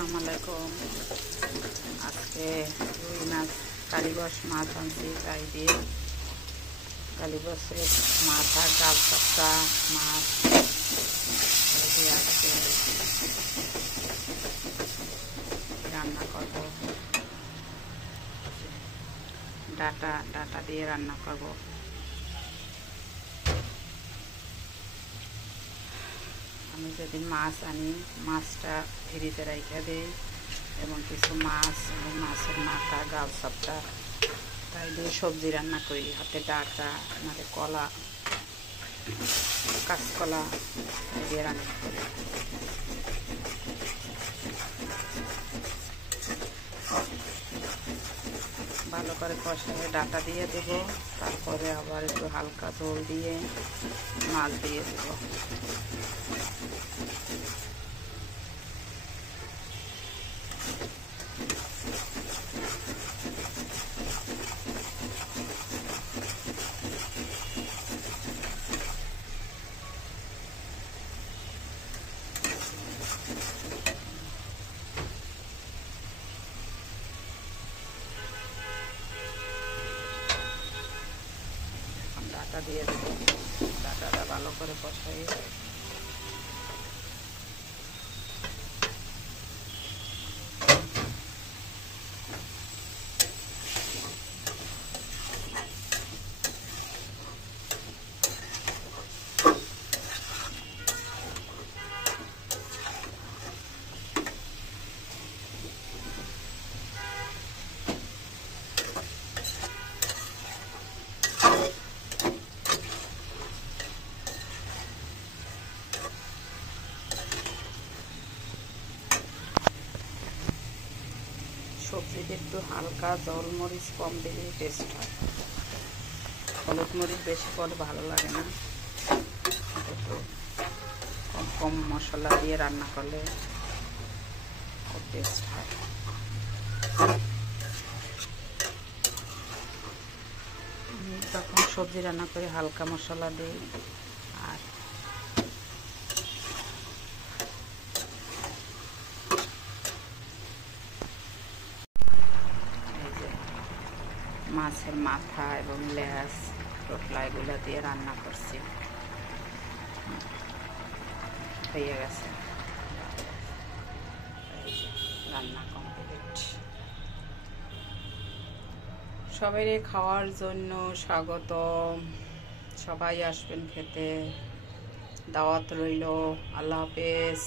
আসসালামু আলাইকুম। আজকে রুই মাছ কালীবস মাছ আনছি, তাই দিয়ে কালীবসের মাথা ডাল চাপটা মাছ দিয়ে আজকে রান্না করব। ডাটা দিয়ে রান্না করব। আমি যেদিন মাছ আনি মাছটা ফ্রিজে রেখে দিই এবং কিছু মাছ এবং মাছের মাথা গাল সবটা তাই দিয়ে সবজি রান্না করি। হাতে ডাটা নাহলে কলা, কাঁচকলা দিয়ে রান্না করি। ভালো করে কষালে ডাটা দিয়ে দেব, তারপরে আবার একটু হালকা ঝোল দিয়ে মাছ দিয়ে দেব। ডাটা দিয়ে দেবো, ডাটাটা ভালো করে কষাই সবজিতে একটু হালকা জল মরিচ কম দিলে টেস্ট হয়। হলুদ মরিচ বেশি পরে ভালো লাগে না, একটু কম কম মশলা দিয়ে রান্না করলে খুব টেস্ট হয়। আমি যখন সবজি রান্না করে হালকা মশলা দিই। আর মাছের মাথা এবং লেজ টোটলা এগুলো দিয়ে রান্না করছি, হয়ে গেছে রান্না কমপ্লিট। সবাই খাওয়ার জন্য স্বাগত, সবাই আসবেন খেতে, দাওয়াত রইল। আল্লাহ হাফেজ।